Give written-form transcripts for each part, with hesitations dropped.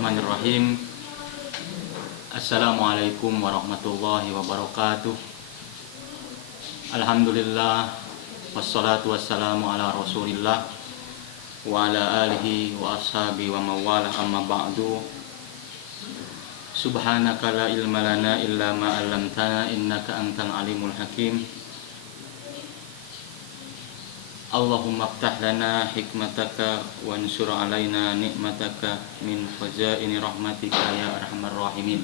Bismillahirrahmanirrahim. Assalamualaikum warahmatullahi wabarakatuh. Alhamdulillah, wassalatu wassalamu ala rasulillah wa ala alihi wa ashabi wa mawalah, amma ba'du. Subhanaka la ilma lana illa ma 'allamtana innaka antal alimul hakim. Allahumma aftah lana hikmataka wa ansur alaina nikmataka min khazaini rahmatika ya arhamar rahimin.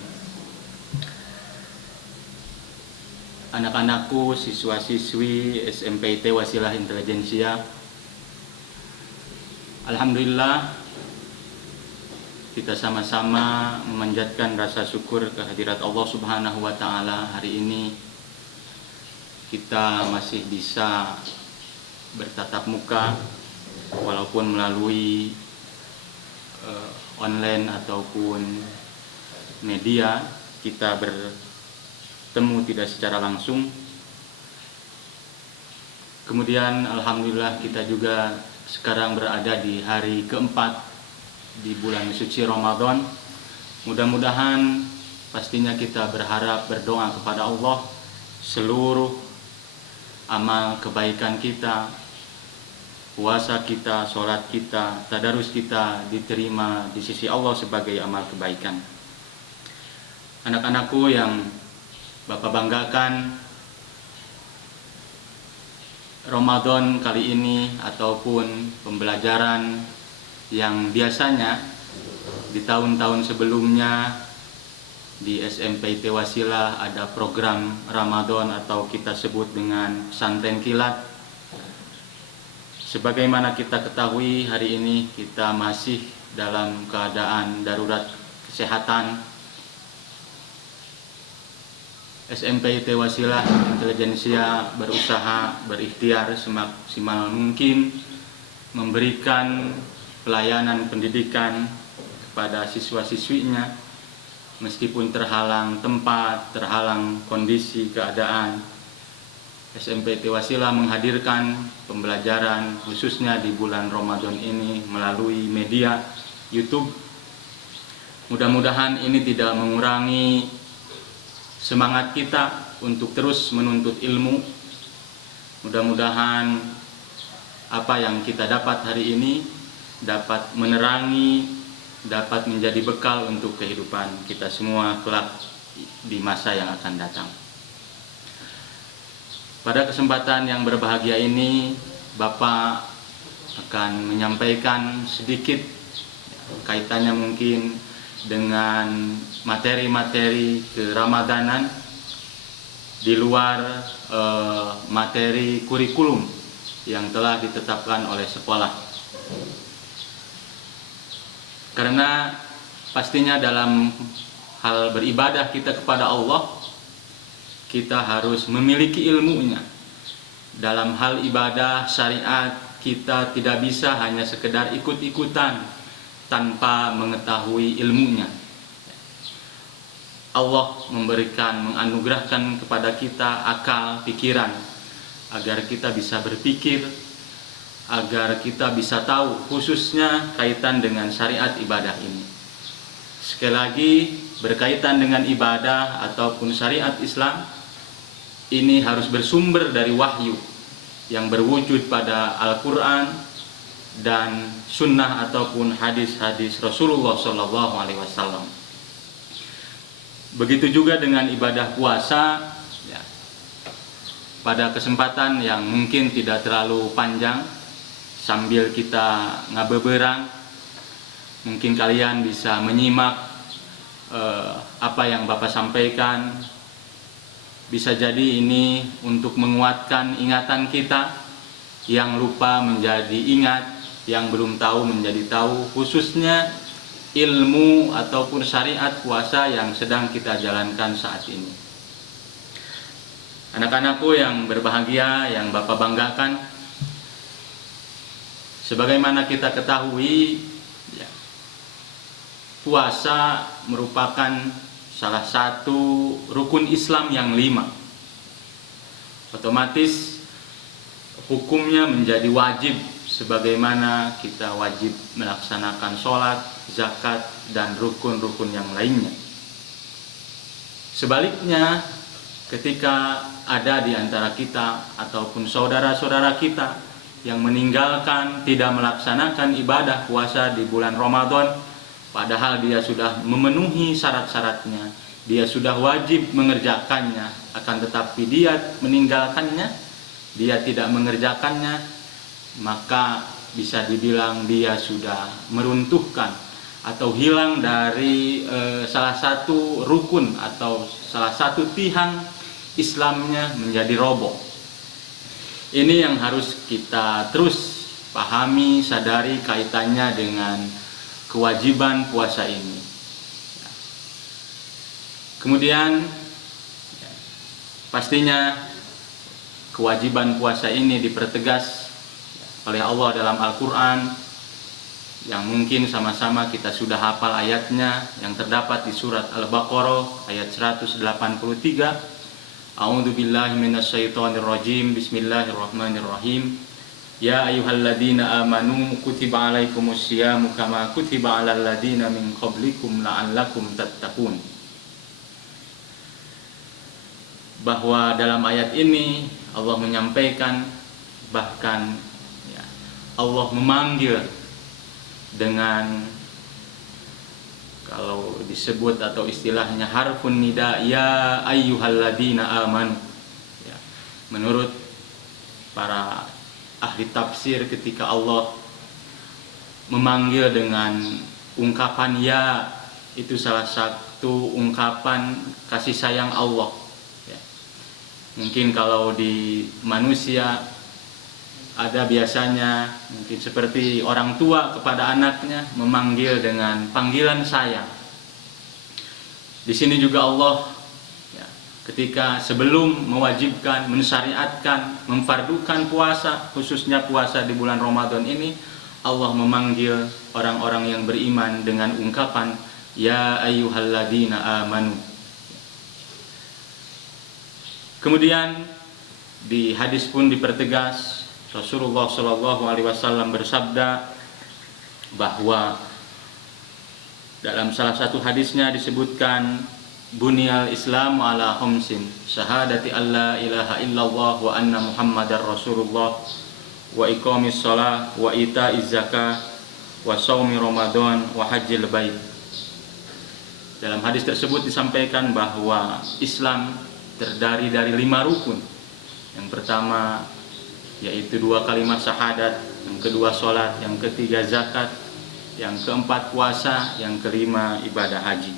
Anak-anakku, siswa-siswi SMPT Wasilah Intelijensia, alhamdulillah kita sama-sama memanjatkan rasa syukur kehadirat Allah Subhanahu wa taala. Hari ini kita masih bisa bertatap muka walaupun melalui online ataupun media. Kita bertemu tidak secara langsung. Kemudian alhamdulillah kita juga sekarang berada di hari keempat di bulan suci Ramadan. Mudah-mudahan, pastinya kita berharap, berdoa kepada Allah, seluruh amal kebaikan kita, puasa kita, sholat kita, tadarus kita diterima di sisi Allah sebagai amal kebaikan. Anak-anakku yang Bapak banggakan, Ramadan kali ini ataupun pembelajaran yang biasanya di tahun-tahun sebelumnya di SMPT Wasilah ada program Ramadan atau kita sebut dengan Santen Kilat. Sebagaimana kita ketahui, hari ini kita masih dalam keadaan darurat kesehatan. SMPT Wasilah Intelijensia berusaha, berikhtiar semaksimal mungkin memberikan pelayanan pendidikan kepada siswa-siswinya, meskipun terhalang tempat, terhalang kondisi, keadaan. SMPT Wasilah menghadirkan pembelajaran khususnya di bulan Ramadan ini melalui media YouTube. Mudah-mudahan ini tidak mengurangi semangat kita untuk terus menuntut ilmu. Mudah-mudahan apa yang kita dapat hari ini dapat menerangi, dapat menjadi bekal untuk kehidupan kita semua kelak di masa yang akan datang. Pada kesempatan yang berbahagia ini, Bapak akan menyampaikan sedikit kaitannya mungkin dengan materi-materi keramadanan di luar materi kurikulum yang telah ditetapkan oleh sekolah. Karena pastinya dalam hal beribadah kita kepada Allah, kita harus memiliki ilmunya. Dalam hal ibadah syariat, kita tidak bisa hanya sekedar ikut-ikutan tanpa mengetahui ilmunya. Allah memberikan, menganugerahkan kepada kita akal, pikiran, agar kita bisa berpikir, agar kita bisa tahu khususnya kaitan dengan syariat ibadah ini. Sekali lagi, berkaitan dengan ibadah ataupun syariat Islam, ini harus bersumber dari wahyu yang berwujud pada Al-Quran dan sunnah ataupun hadis-hadis Rasulullah SAW. Begitu juga dengan ibadah puasa ya. Pada kesempatan yang mungkin tidak terlalu panjang, sambil kita ngabeberang, mungkin kalian bisa menyimak apa yang Bapak sampaikan. Bisa jadi ini untuk menguatkan ingatan kita, yang lupa menjadi ingat, yang belum tahu menjadi tahu, khususnya ilmu ataupun syariat puasa yang sedang kita jalankan saat ini. Anak-anakku yang berbahagia, yang Bapak banggakan, sebagaimana kita ketahui, ya, puasa merupakan salah satu rukun Islam yang 5. Otomatis hukumnya menjadi wajib sebagaimana kita wajib melaksanakan sholat, zakat, dan rukun-rukun yang lainnya. Sebaliknya, ketika ada di antara kita ataupun saudara-saudara kita yang meninggalkan tidak melaksanakan ibadah puasa di bulan Ramadan, padahal dia sudah memenuhi syarat-syaratnya, dia sudah wajib mengerjakannya, akan tetapi dia meninggalkannya, dia tidak mengerjakannya, maka bisa dibilang dia sudah meruntuhkan atau hilang dari salah satu rukun atau salah satu tiang Islamnya menjadi roboh. Ini yang harus kita terus pahami, sadari kaitannya dengan kewajiban puasa ini. Kemudian pastinya kewajiban puasa ini dipertegas oleh Allah dalam Al-Quran, yang mungkin sama-sama kita sudah hafal ayatnya, yang terdapat di surat Al-Baqarah ayat 183. A'udzu billahi minasyaitonir rajim. Bismillahirrahmanirrahim. Ya ayyuhalladzina amanu kutiba alaikumus syamu kama kutiba alal ladzina min qablikum la'allakum tattaqun. Bahwa dalam ayat ini Allah menyampaikan, bahkan ya, Allah memanggil dengan, kalau disebut atau istilahnya harfun nida, ya ayyuhalladzina amanu. Ya, menurut para ahli tafsir, ketika Allah memanggil dengan ungkapan ya, itu salah satu ungkapan kasih sayang Allah. Ya. Mungkin kalau di manusia ada biasanya mungkin seperti orang tua kepada anaknya memanggil dengan panggilan sayang. Di sini juga Allah ya, ketika sebelum mewajibkan, mensyariatkan, memfardukan puasa, khususnya puasa di bulan Ramadan ini, Allah memanggil orang-orang yang beriman dengan ungkapan ya ayyuhalladzina amanu. Kemudian di hadis pun dipertegas, Rasulullah SAW bersabda bahwa dalam salah satu hadisnya disebutkan, Bunyal Islam ala khamsin, syahadati alla ilaha illallah wa anna muhammadar rasulullah, wa iqamis shalah, wa ita'iz zakah, wa shaumi ramadan, wa hajjil bait. Dalam hadis tersebut disampaikan bahwa Islam terdiri dari 5 rukun. Yang pertama yaitu 2 kalimat syahadat, yang kedua sholat, yang ketiga zakat, yang keempat puasa, yang kelima ibadah haji.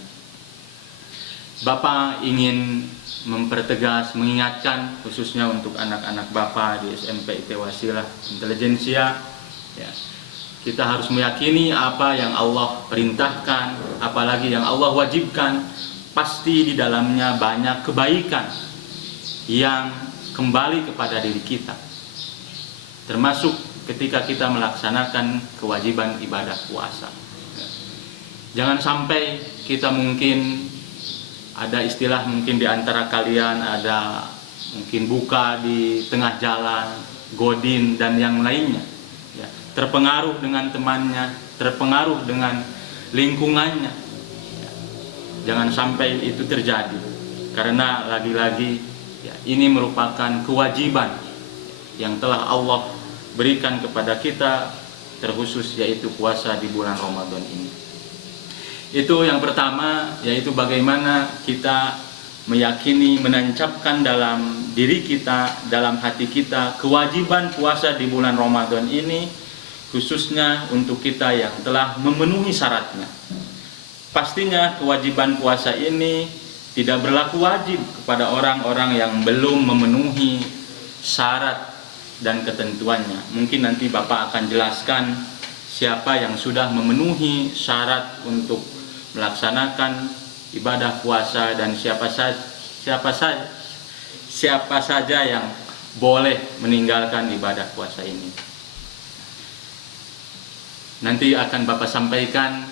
Bapak ingin mempertegas, mengingatkan khususnya untuk anak-anak Bapak di SMP IT Wasilah Intelijensia, ya, kita harus meyakini apa yang Allah perintahkan, apalagi yang Allah wajibkan, pasti di dalamnya banyak kebaikan yang kembali kepada diri kita. Termasuk ketika kita melaksanakan kewajiban ibadah puasa. Jangan sampai kita mungkin ada istilah mungkin di antara kalian ada mungkin buka di tengah jalan, godin dan yang lainnya. Ya, terpengaruh dengan temannya, terpengaruh dengan lingkungannya. Ya, jangan sampai itu terjadi, karena lagi-lagi ya, ini merupakan kewajiban yang telah Allah berikan kepada kita, terkhusus yaitu puasa di bulan Ramadan ini. Itu yang pertama, yaitu bagaimana kita meyakini, menancapkan dalam diri kita, dalam hati kita, kewajiban puasa di bulan Ramadan ini, khususnya untuk kita yang telah memenuhi syaratnya. Pastinya kewajiban puasa ini tidak berlaku wajib kepada orang-orang yang belum memenuhi syarat dan ketentuannya. Mungkin nanti Bapak akan jelaskan siapa yang sudah memenuhi syarat untuk melaksanakan ibadah puasa dan siapa saja yang boleh meninggalkan ibadah puasa ini. Nanti akan Bapak sampaikan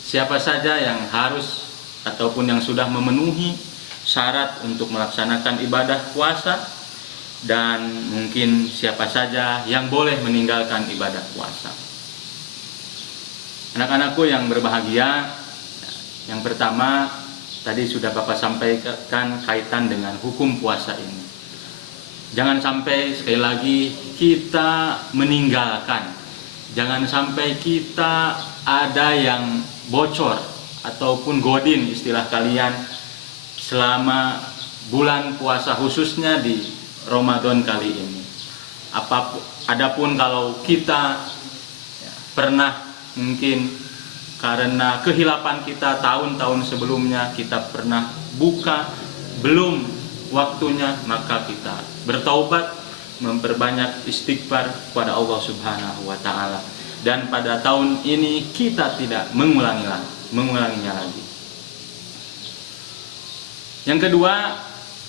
siapa saja yang harus ataupun yang sudah memenuhi syarat untuk melaksanakan ibadah puasa. dan mungkin siapa saja yang boleh meninggalkan ibadah puasa. Anak-anakku yang berbahagia, yang pertama tadi sudah Bapak sampaikan kaitan dengan hukum puasa ini. Jangan sampai sekali lagi kita meninggalkan, jangan sampai kita ada yang bocor ataupun godin istilah kalian selama bulan puasa, khususnya di Ramadan kali ini. Adapun kalau kita pernah mungkin karena kehilapan kita tahun-tahun sebelumnya kita pernah buka belum waktunya, maka kita bertaubat, memperbanyak istighfar kepada Allah Subhanahu wa taala, dan pada tahun ini kita tidak mengulanginya lagi. Yang kedua,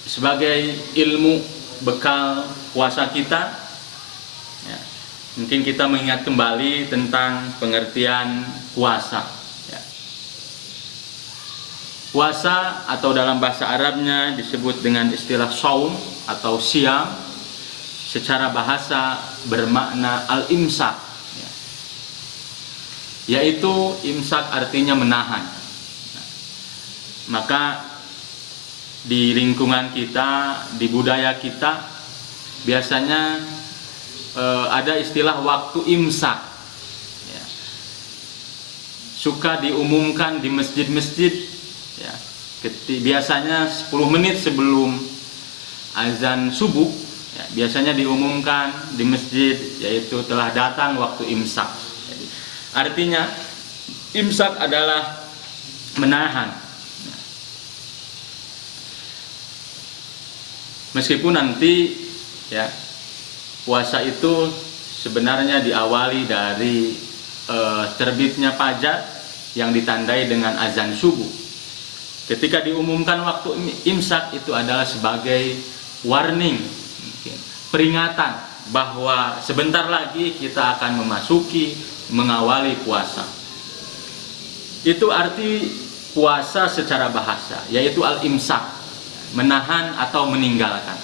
sebagai ilmu bekal puasa kita, ya, mungkin kita mengingat kembali tentang pengertian puasa. Ya. Puasa atau dalam bahasa Arabnya disebut dengan istilah shaum atau siam, secara bahasa bermakna al-imsak, ya. Yaitu imsak artinya menahan. Nah, maka di lingkungan kita, di budaya kita, biasanya ada istilah waktu imsak, ya. Suka diumumkan di masjid-masjid, ya. Biasanya 10 menit sebelum azan subuh, ya, biasanya diumumkan di masjid, yaitu telah datang waktu imsak. Jadi, artinya imsak adalah menahan. Meskipun nanti ya puasa itu sebenarnya diawali dari terbitnya fajar yang ditandai dengan azan subuh. Ketika diumumkan waktu imsak itu adalah sebagai warning, peringatan bahwa sebentar lagi kita akan mengawali puasa. Itu arti puasa secara bahasa, yaitu al-imsak, menahan atau meninggalkan.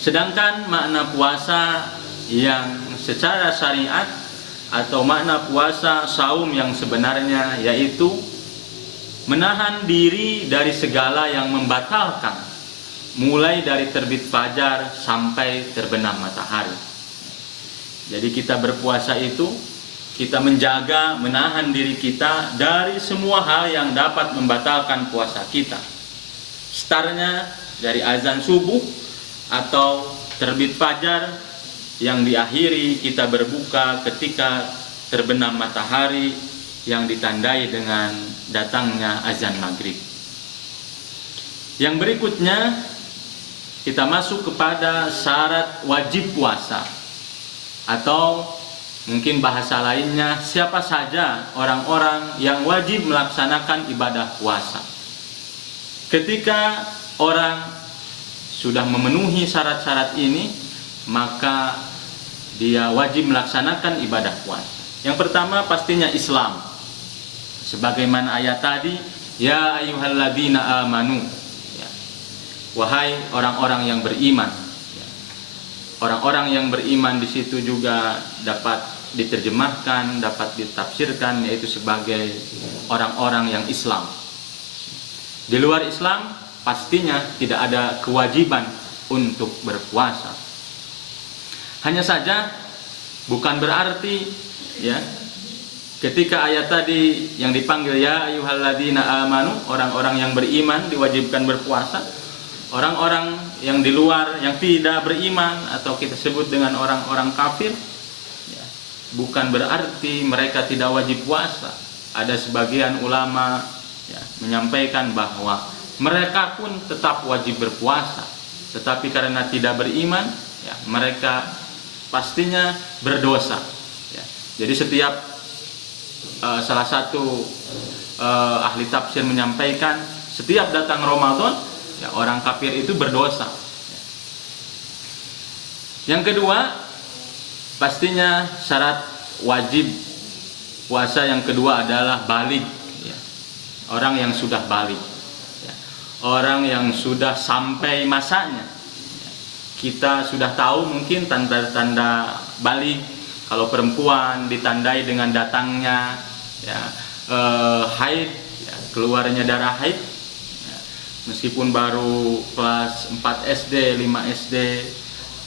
Sedangkan makna puasa yang secara syariat atau makna puasa saum yang sebenarnya yaitu menahan diri dari segala yang membatalkan, mulai dari terbit fajar sampai terbenam matahari. Jadi kita berpuasa itu kita menjaga, menahan diri kita dari semua hal yang dapat membatalkan puasa kita. Startnya dari azan subuh atau terbit fajar yang diakhiri kita berbuka ketika terbenam matahari yang ditandai dengan datangnya azan maghrib. Yang berikutnya kita masuk kepada syarat wajib puasa, atau mungkin bahasa lainnya siapa saja orang-orang yang wajib melaksanakan ibadah puasa. Ketika orang sudah memenuhi syarat-syarat ini, maka dia wajib melaksanakan ibadah puasa. Yang pertama pastinya Islam. Sebagaimana ayat tadi, ya ayyuhalladzina amanu, ya. Wahai orang-orang yang beriman. Ya. Orang-orang yang beriman di situ juga dapat diterjemahkan, dapat ditafsirkan yaitu sebagai orang-orang yang Islam. Di luar Islam pastinya tidak ada kewajiban untuk berpuasa. Hanya saja bukan berarti ya ketika ayat tadi yang dipanggil ya ayyuhalladzina amanu, orang-orang yang beriman diwajibkan berpuasa, orang-orang yang di luar yang tidak beriman atau kita sebut dengan orang-orang kafir ya, bukan berarti mereka tidak wajib puasa. Ada sebagian ulama ya, menyampaikan bahwa mereka pun tetap wajib berpuasa, tetapi karena tidak beriman, ya, mereka pastinya berdosa. Ya. Jadi setiap salah satu ahli tafsir menyampaikan setiap datang Ramadan, ya, orang kafir itu berdosa. Ya. Yang kedua, pastinya syarat wajib puasa yang kedua adalah baligh. Orang yang sudah baligh, ya. Orang yang sudah sampai masanya, ya. kita sudah tahu mungkin tanda-tanda balik. Kalau perempuan ditandai dengan datangnya ya, haid, ya, keluarnya darah haid, ya, meskipun baru kelas 4 SD, 5 SD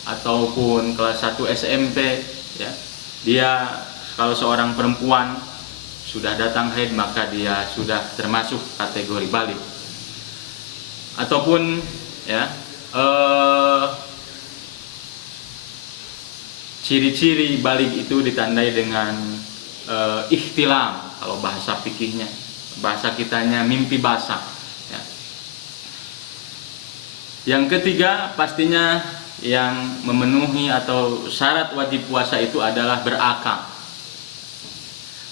ataupun kelas 1 SMP, ya, dia kalau seorang perempuan sudah datang haid maka dia sudah termasuk kategori balik. Ataupun ya, ciri-ciri balik itu ditandai dengan ihtilam, kalau bahasa fikihnya, bahasa kitanya mimpi basah ya. Yang ketiga, pastinya yang memenuhi atau syarat wajib puasa itu adalah berakal.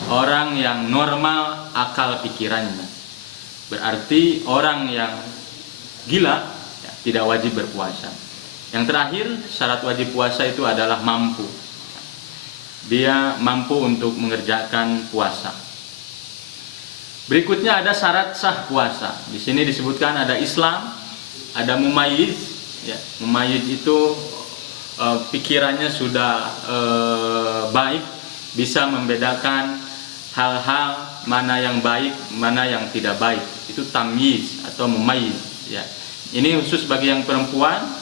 Orang yang normal akal pikirannya, berarti orang yang gila ya, tidak wajib berpuasa. Yang terakhir, syarat wajib puasa itu adalah mampu. Dia mampu untuk mengerjakan puasa. Berikutnya ada syarat sah puasa. Di sini disebutkan ada Islam, ada mumayyiz. Ya, mumayyiz itu pikirannya sudah baik, bisa membedakan hal-hal mana yang baik, mana yang tidak baik. Itu tamyiz atau mumayyiz. Ya. Ini khusus bagi yang perempuan.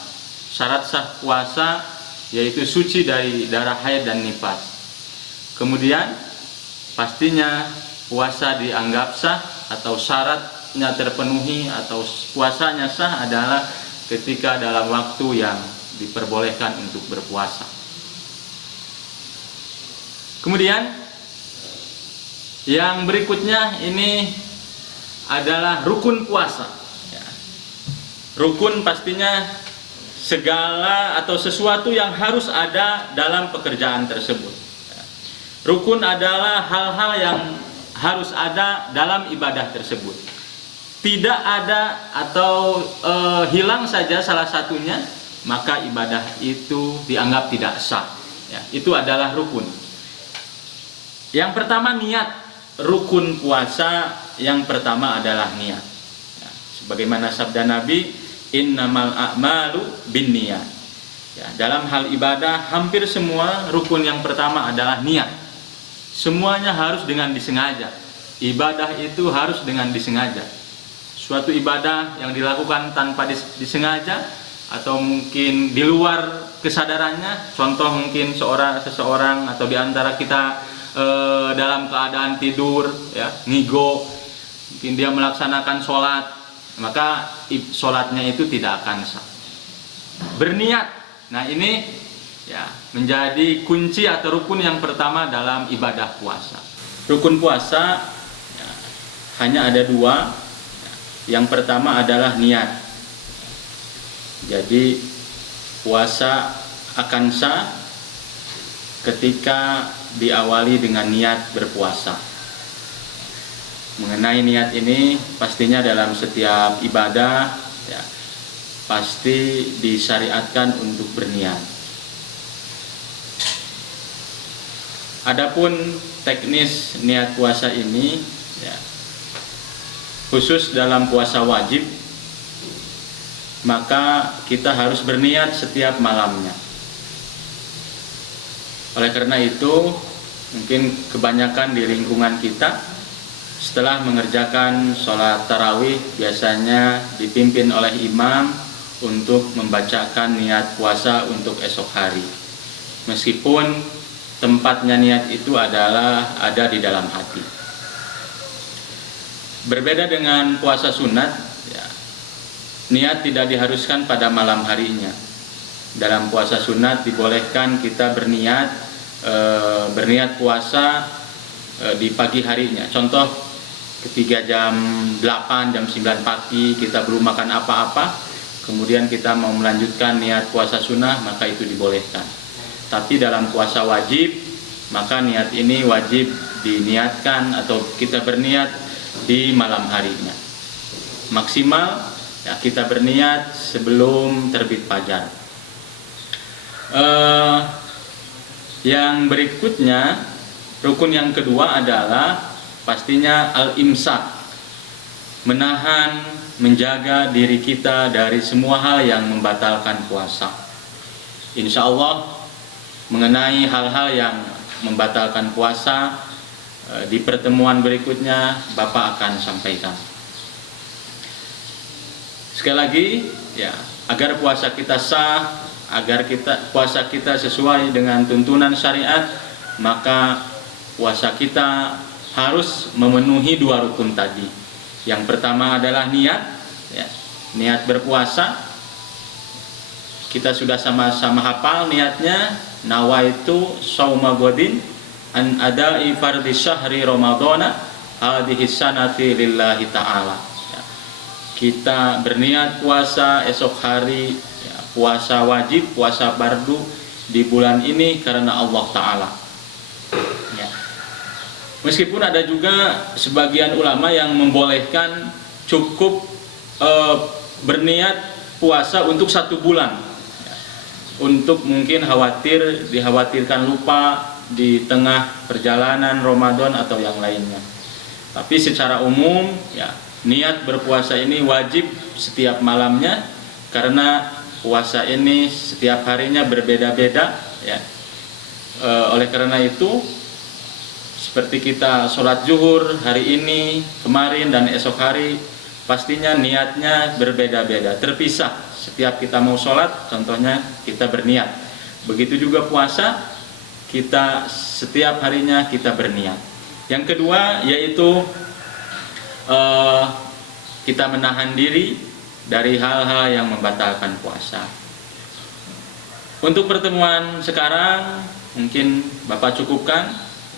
Syarat sah puasa yaitu suci dari darah haid dan nifas. Kemudian pastinya puasa dianggap sah atau syaratnya terpenuhi atau puasanya sah adalah ketika dalam waktu yang diperbolehkan untuk berpuasa. Kemudian yang berikutnya ini adalah rukun puasa. Ya. Rukun pastinya segala atau sesuatu yang harus ada dalam pekerjaan tersebut. Rukun adalah hal-hal yang harus ada dalam ibadah tersebut. Tidak ada atau hilang saja salah satunya, maka ibadah itu dianggap tidak sah. Ya, itu adalah rukun. Yang pertama, niat. Rukun puasa yang pertama adalah niat. Ya, sebagaimana sabda Nabi, innamal a'malu binniyat. Ya, dalam hal ibadah hampir semua rukun yang pertama adalah niat. Semuanya harus dengan disengaja. Ibadah itu harus dengan disengaja. Suatu ibadah yang dilakukan tanpa disengaja atau mungkin di luar kesadarannya, contoh mungkin seseorang atau diantara kita dalam keadaan tidur, ya, ngigo, mungkin dia melaksanakan sholat, maka sholatnya itu tidak akan sah. Berniat, nah ini ya menjadi kunci atau rukun yang pertama dalam ibadah puasa. Rukun puasa ya, hanya ada dua. Yang pertama adalah niat. Jadi puasa akan sah ketika diawali dengan niat berpuasa. Mengenai niat ini pastinya dalam setiap ibadah ya, pasti disyariatkan untuk berniat. Adapun teknis niat puasa ini ya, khusus dalam puasa wajib, maka kita harus berniat setiap malamnya. Oleh karena itu, mungkin kebanyakan di lingkungan kita setelah mengerjakan sholat tarawih biasanya dipimpin oleh imam untuk membacakan niat puasa untuk esok hari. Meskipun tempatnya niat itu adalah ada di dalam hati. Berbeda dengan puasa sunat, ya, niat tidak diharuskan pada malam harinya. Dalam puasa sunat dibolehkan kita berniat puasa di pagi harinya. Contoh, ketika jam 8, jam 9 pagi kita belum makan apa-apa, kemudian kita mau melanjutkan niat puasa sunnah, maka itu dibolehkan. Tapi dalam puasa wajib, maka niat ini wajib diniatkan atau kita berniat di malam harinya. Maksimal ya, kita berniat sebelum terbit fajar. Yang berikutnya, rukun yang kedua adalah pastinya al-imsak, menahan, menjaga diri kita dari semua hal yang membatalkan puasa. insya Allah mengenai hal-hal yang membatalkan puasa di pertemuan berikutnya Bapak akan sampaikan. Sekali lagi ya, agar puasa kita sah, agar puasa kita sesuai dengan tuntunan syariat, maka puasa kita harus memenuhi 2 rukun tadi. Yang pertama adalah niat, ya, niat berpuasa. Kita sudah sama-sama hafal niatnya, nawaitu shauma godin an adai fardhi syahri ramadhana hadhihi sanati lillahi ta'ala. Ya. Kita berniat puasa esok hari, ya, puasa wajib, puasa fardu di bulan ini karena Allah Ta'ala. Ya. Meskipun ada juga sebagian ulama yang membolehkan cukup berniat puasa untuk 1 bulan, ya. Untuk mungkin dikhawatirkan lupa di tengah perjalanan Ramadan atau yang lainnya. Tapi secara umum ya, niat berpuasa ini wajib setiap malamnya, karena puasa ini setiap harinya berbeda-beda ya. Oleh karena itu, seperti kita sholat zuhur hari ini, kemarin dan esok hari, pastinya niatnya berbeda-beda, terpisah. Setiap kita mau sholat, contohnya kita berniat. Begitu juga puasa, kita setiap harinya kita berniat. Yang kedua yaitu kita menahan diri dari hal-hal yang membatalkan puasa. Untuk pertemuan sekarang mungkin Bapak cukupkan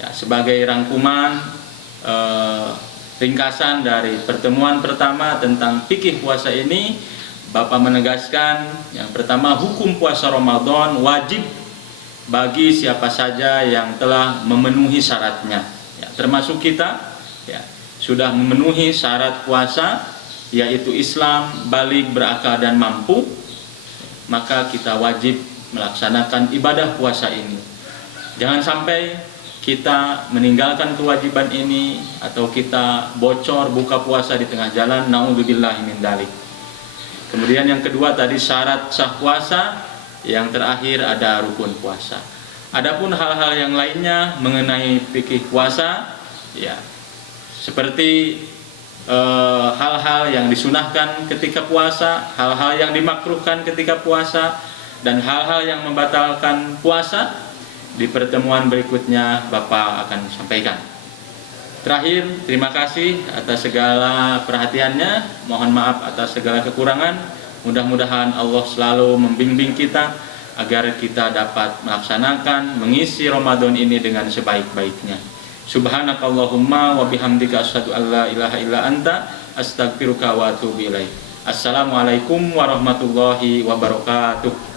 ya, sebagai rangkuman ringkasan dari pertemuan pertama tentang fikih puasa ini. Bapak menegaskan yang pertama, hukum puasa Ramadan wajib bagi siapa saja yang telah memenuhi syaratnya, ya, termasuk kita ya, sudah memenuhi syarat puasa, yaitu Islam, baligh, berakal dan mampu, maka kita wajib melaksanakan ibadah puasa ini. Jangan sampai kita meninggalkan kewajiban ini atau kita bocor buka puasa di tengah jalan, naudzubillahi min dzalik. Kemudian yang kedua tadi syarat sah puasa. Yang terakhir ada rukun puasa. Adapun hal-hal yang lainnya mengenai fikih puasa, ya, seperti hal-hal yang disunahkan ketika puasa, hal-hal yang dimakruhkan ketika puasa, dan hal-hal yang membatalkan puasa, di pertemuan berikutnya Bapak akan sampaikan. Terakhir, terima kasih atas segala perhatiannya. Mohon maaf atas segala kekurangan. Mudah-mudahan Allah selalu membimbing kita agar kita dapat melaksanakan, mengisi Ramadan ini dengan sebaik-baiknya. Subhanakallahumma wa bihamdika asyhadu an la ilaha illa anta astaghfiruka wa atubu ilaik. Assalamualaikum warahmatullahi wabarakatuh.